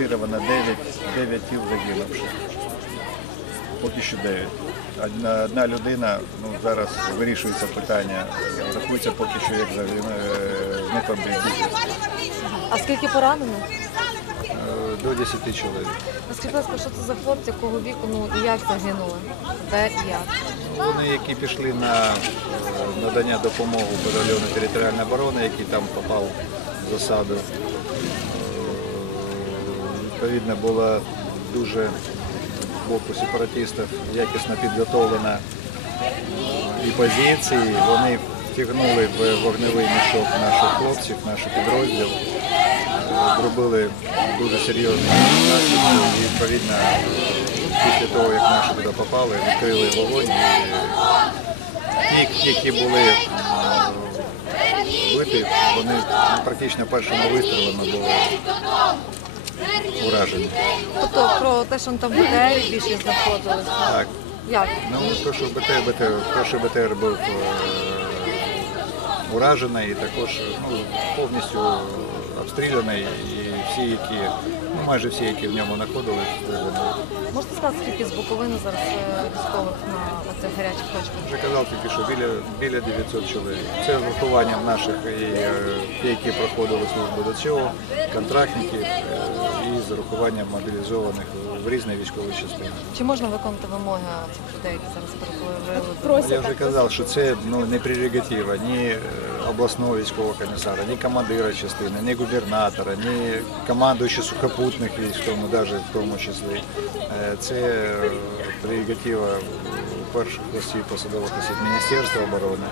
ідентифіцировано 9, 9 тіл загинувших. Поки що 9. Одна, одна людина, ну зараз вирішується питання, рахується поки що як е, безвісти. А скільки поранено? Е, До 10 чоловік. Скажіть, будь ласка, що це за хлопці, якого віку, ну і як загинули? Де і як? Вони, які пішли на е, надання допомоги батальйону територіальної оборони, який там попав в засаду. Відповідно, була дуже з боку сепаратистів якісно підготовлена і позиції. Вони втягнули в вогневий мішок наших хлопців, наш підрозділ. Зробили дуже серйозну наслідки і відповідно після того, як наші туди попали, відкрили вогонь. Ті, які були е, биті, вони практично першими вистрілами були уражені. Тобто про те, що там БТР більше знаходилися. Так, Як? ну то, що БТР, БТР, перший БТР був е, уражений і також ну, повністю обстріляний, і всі, які, ну майже всі, які в ньому знаходились. Можете сказати, скільки з Буковини зараз е, військових на оцих гарячих точках? Вже казав тільки, що біля, біля 900 чоловік. Це з врахуванням наших і е, які проходили службу до цього, контрактників е, і з урахуванням мобілізованих в різні військові частини. Чи можна виконати вимоги цих людей, які зараз переховували? Я вже казав, що це ну, не прерогатива ні обласного військового комісара, ні командира частини, ні губернатора, ні командуючи сухопутних військ, в навіть в тому числі. Е, Це е, прерогатива перших осіб посадових осіб Міністерства оборони.